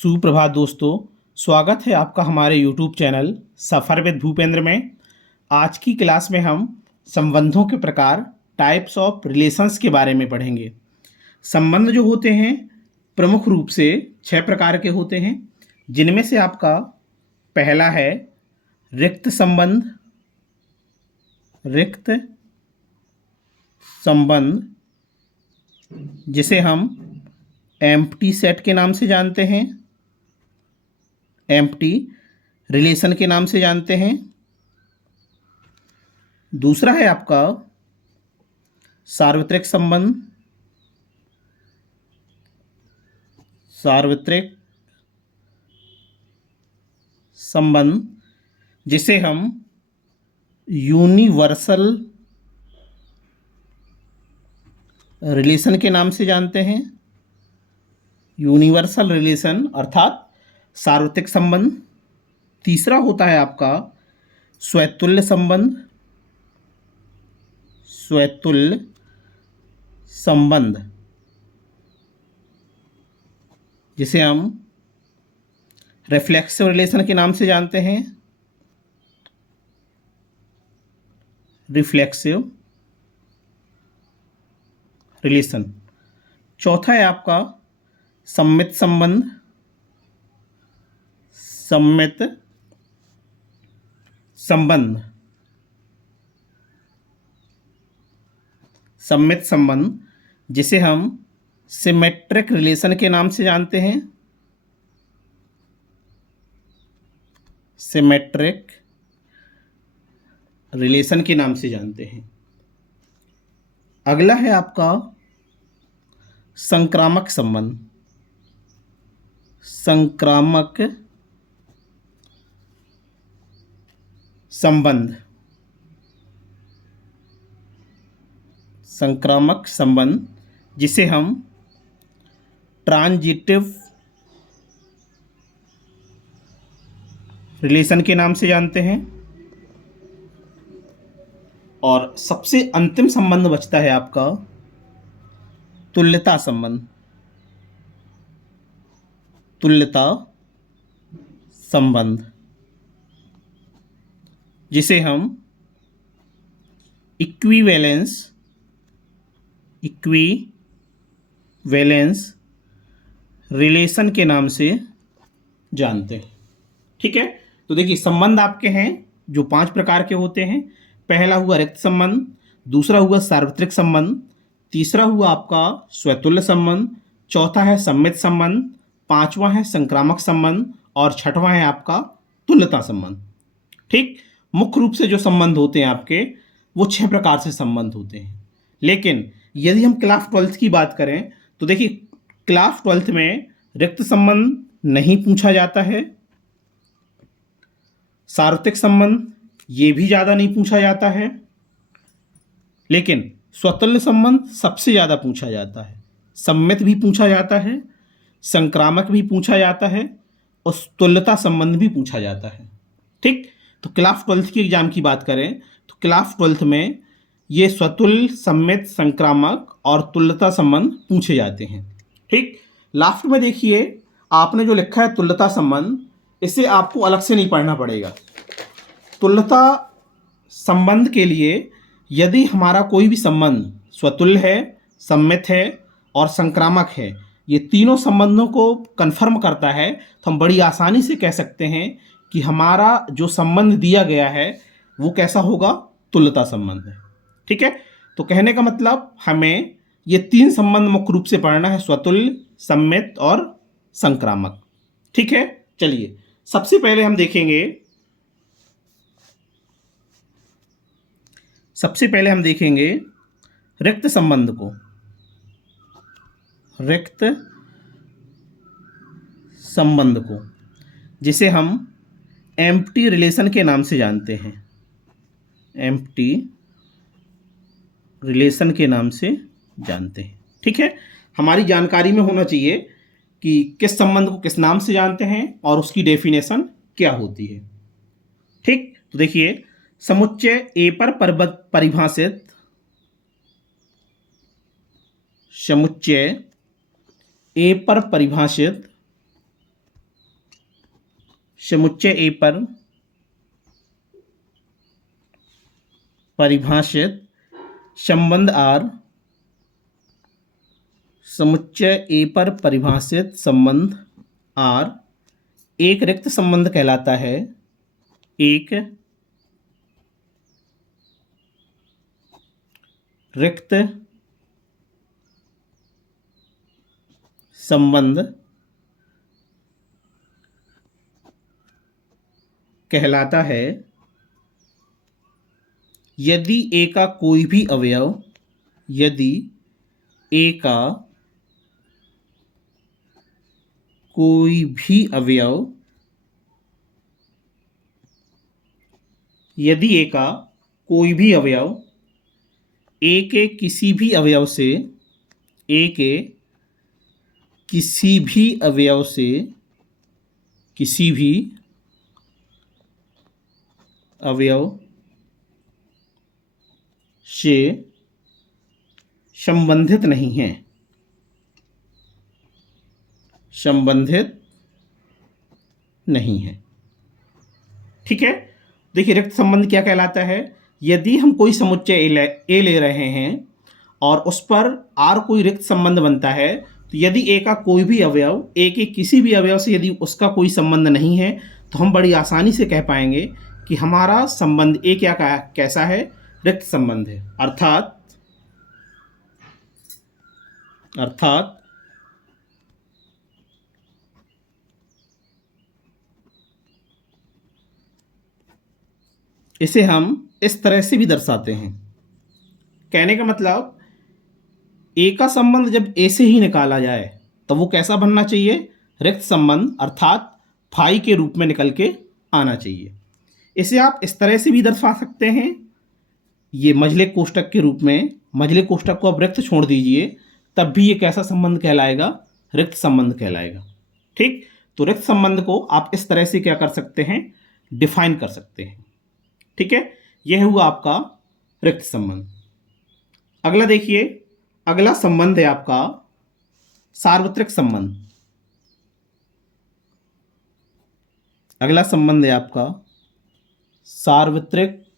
सुप्रभात दोस्तों। स्वागत है आपका हमारे YouTube channel suffer with Bhupendra में। आज की क्लास में हम संबंधों के प्रकार टाइप्स ऑफ रिलेशंस के बारे में पढ़ेंगे। संबंध जो होते हैं प्रमुख रूप से 6 प्रकार के होते हैं, जिनमें से आपका पहला है रिक्त संबंध। रिक्त संबंध जिसे हम एम्प्टी सेट के नाम से जानते हैं, एम्प्टी रिलेशन के नाम से जानते हैं। दूसरा है आपका सार्वत्रिक संबंध। सार्वत्रिक संबंध जिसे हम यूनिवर्सल रिलेशन के नाम से जानते हैं। यूनिवर्सल रिलेशन अर्थात सार्वत्रिक संबंध। तीसरा होता है आपका स्वतुल्य संबंध। स्वतुल्य संबंध जिसे हम रिफ्लेक्सिव रिलेशन के नाम से जानते हैं। Reflexive relation. चौथा है आपका सम्मित संबंध। सम्मित संबंध। सम्मित संबंध जिसे हम सिमेट्रिक रिलेशन के नाम से जानते हैं। सिमेट्रिक रिलेशन के नाम से जानते हैं। अगला है आपका संक्रामक संबंध। संक्रामक संबंध। संक्रामक संबंध जिसे हम ट्रांजिटिव रिलेशन के नाम से जानते हैं। और सबसे अंतिम संबंध बचता है आपका तुल्यता संबंध। तुल्यता संबंध जिसे हम इक्विवेलेंस रिलेशन के नाम से जानते हैं। ठीक है, तो देखिए संबंध आपके हैं जो 5 प्रकार के होते हैं। पहला हुआ रिक्त संबंध, दूसरा हुआ सार्वत्रिक संबंध, तीसरा हुआ आपका स्वतुल्य संबंध, चौथा है सम्मित संबंध, पांचवा है संक्रामक संबंध और छठवां है आपका तुल्यता संबंध। ठीक, मुख्य रूप से जो संबंध होते हैं आपके वो 6 प्रकार से संबंध होते हैं। लेकिन यदि हम क्लास 12th की बात करें तो देखिए क्लास 12th में रिक्त संबंध नहीं पूछा जाता है। सार्वत्रिक संबंध ये भी ज़्यादा नहीं पूछा जाता है, लेकिन स्वतुल्य संबंध सबसे ज़्यादा पूछा जाता है। सम्मित भी पूछा जाता है, संक्रामक भी पूछा जाता है और तुल्यता संबंध भी पूछा जाता है। ठीक, तो क्लास 12th की एग्जाम की बात करें तो क्लास 12th में ये स्वतुल्य, सम्मित, संक्रामक और तुल्यता संबंध पूछे जाते हैं। ठीक, लास्ट में देखिए आपने जो लिखा है तुल्यता संबंध, इसे आपको अलग से नहीं पढ़ना पड़ेगा। तुल्यता संबंध के लिए यदि हमारा कोई भी संबंध स्वतुल्य है, सम्मित है और संक्रामक है, ये तीनों संबंधों को कन्फर्म करता है, तो हम बड़ी आसानी से कह सकते हैं कि हमारा जो संबंध दिया गया है वो कैसा होगा, तुल्यता संबंध है। ठीक है, तो कहने का मतलब हमें ये 3 संबंध मुख्य रूप से पढ़ना है, स्वतुल्य, सम्मित और संक्रामक। ठीक है, चलिए सबसे पहले हम देखेंगे रिक्त संबंध को। रिक्त संबंध को जिसे हम एम्प्टी रिलेशन के नाम से जानते हैं। एम्प्टी रिलेशन के नाम से जानते हैं। ठीक है, हमारी जानकारी में होना चाहिए कि किस संबंध को किस नाम से जानते हैं और उसकी डेफिनेशन क्या होती है। ठीक, तो देखिए समुच्चय ए पर परिभाषित समुच्चय ए पर परिभाषित समुच्चय ए पर परिभाषित संबंध आर, समुच्चय ए पर परिभाषित संबंध आर एक रिक्त संबंध कहलाता है। एक रिक्त संबंध कहलाता है यदि ए का कोई भी अवयव, यदि ए का कोई भी अवयव, यदि ए का कोई भी अवयव ए के किसी भी अवयव से, ए के किसी भी अवयव से, किसी भी अवयव से संबंधित नहीं है, संबंधित नहीं है। ठीक है, देखिए रिक्त संबंध क्या कहलाता है। यदि हम कोई समुच्चय ए ले रहे हैं और उस पर आर कोई रिक्त संबंध बनता है, तो यदि ए का कोई भी अवयव ए के किसी भी अवयव से यदि उसका कोई संबंध नहीं है, तो हम बड़ी आसानी से कह पाएंगे कि हमारा संबंध ए कैसा है, रिक्त संबंध है। अर्थात इसे हम इस तरह से भी दर्शाते हैं। कहने का मतलब ए का संबंध जब ए से ही निकाला जाए तो वो कैसा बनना चाहिए, रिक्त संबंध, अर्थात फाई के रूप में निकल के आना चाहिए। इसे आप इस तरह से भी दर्शा सकते हैं, ये मझले कोष्ठक के रूप में। मझले कोष्ठक को आप रिक्त छोड़ दीजिए, तब भी ये कैसा संबंध कहलाएगा, रिक्त संबंध कहलाएगा। ठीक, तो रिक्त संबंध को आप इस तरह से क्या कर सकते हैं, डिफाइन कर सकते हैं। ठीक है, यह हुआ आपका रिक्त संबंध। अगला देखिए, अगला संबंध है आपका सार्वत्रिक संबंध। अगला संबंध है आपका सार्वत्रिक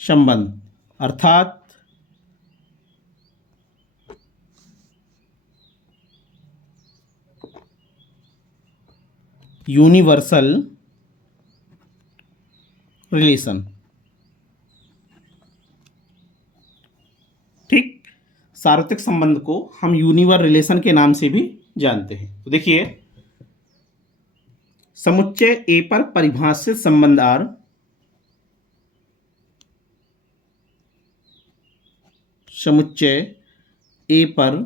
संबंध, अर्थात यूनिवर्सल रिलेशन। ठीक, सार्वत्रिक संबंध को हम यूनिवर्सल रिलेशन के नाम से भी जानते हैं। तो देखिए, समुच्चय ए पर परिभाषित संबंध आर, समुच्चय ए पर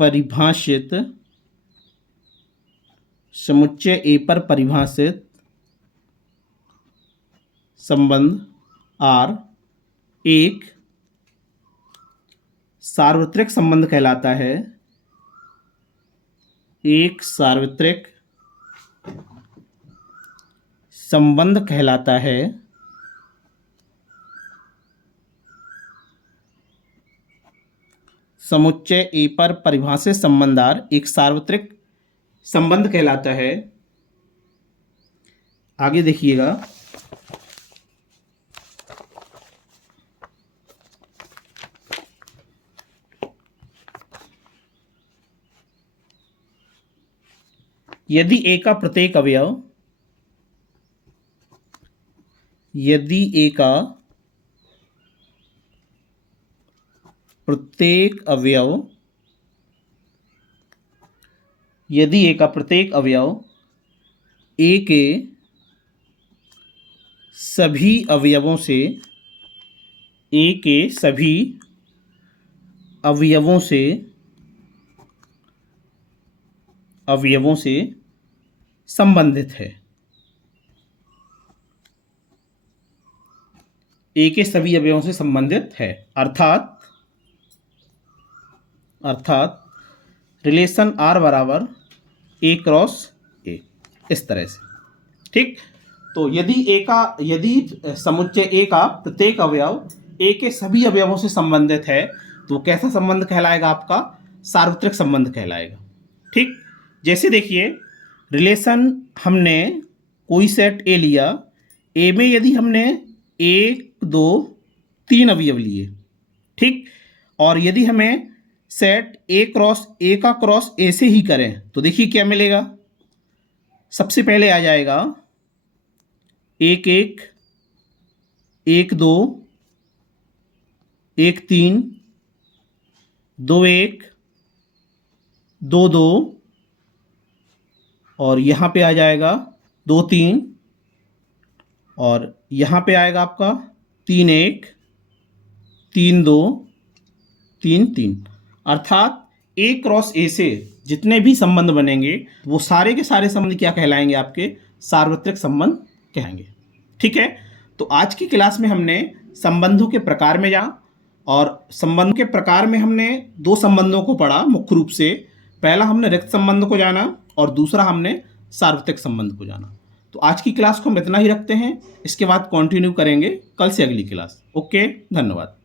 परिभाषित, समुच्चय ए पर परिभाषित संबंध आर एक सार्वत्रिक संबंध कहलाता है। एक सार्वत्रिक संबंध कहलाता है समुच्चय ए पर परिभाषित संबंध आर एक सार्वत्रिक संबंध कहलाता है। आगे देखिएगा, यदि ए का प्रत्येक अवयव, यदि ए का प्रत्येक अवयव, यदि ए का प्रत्येक अवयव ए के सभी अवयवों से, ए के सभी अवयवों से संबंधित है, ए के सभी अवयवों से संबंधित है, अर्थात रिलेशन आर बराबर ए क्रॉस ए, इस तरह से। ठीक, तो यदि समुच्चय ए का प्रत्येक अवयव ए के सभी अवयवों से संबंधित है तो कैसा संबंध कहलाएगा? आपका सार्वत्रिक संबंध कहलाएगा। ठीक, जैसे देखिए रिलेशन, हमने कोई सेट ए लिया, ए में यदि हमने 1 2 3 अवयव लिए, ठीक, और यदि हमें सेट ए का क्रॉस ए से ही करें तो देखिए क्या मिलेगा। सबसे पहले आ जाएगा 1 1 1 2 1 3 2 1 2 2 और यहाँ पे आ जाएगा 2 3 और यहाँ पे आएगा आपका 3 1 3 2 3 3। अर्थात ए क्रॉस ए से जितने भी संबंध बनेंगे वो सारे के सारे संबंध क्या कहलाएंगे? आपके सार्वत्रिक संबंध कहेंगे। ठीक है, तो आज की क्लास में हमने संबंधों के प्रकार में जाना, और संबंध के प्रकार में हमने 2 संबंधों को पढ़ा मुख्य रूप से। पहला हमने रिक्त संबंध को जाना और दूसरा हमने सार्वत्रिक संबंध को जाना। तो आज की क्लास को हम इतना ही रखते हैं, इसके बाद कंटिन्यू करेंगे कल से अगली क्लास। ओके, धन्यवाद।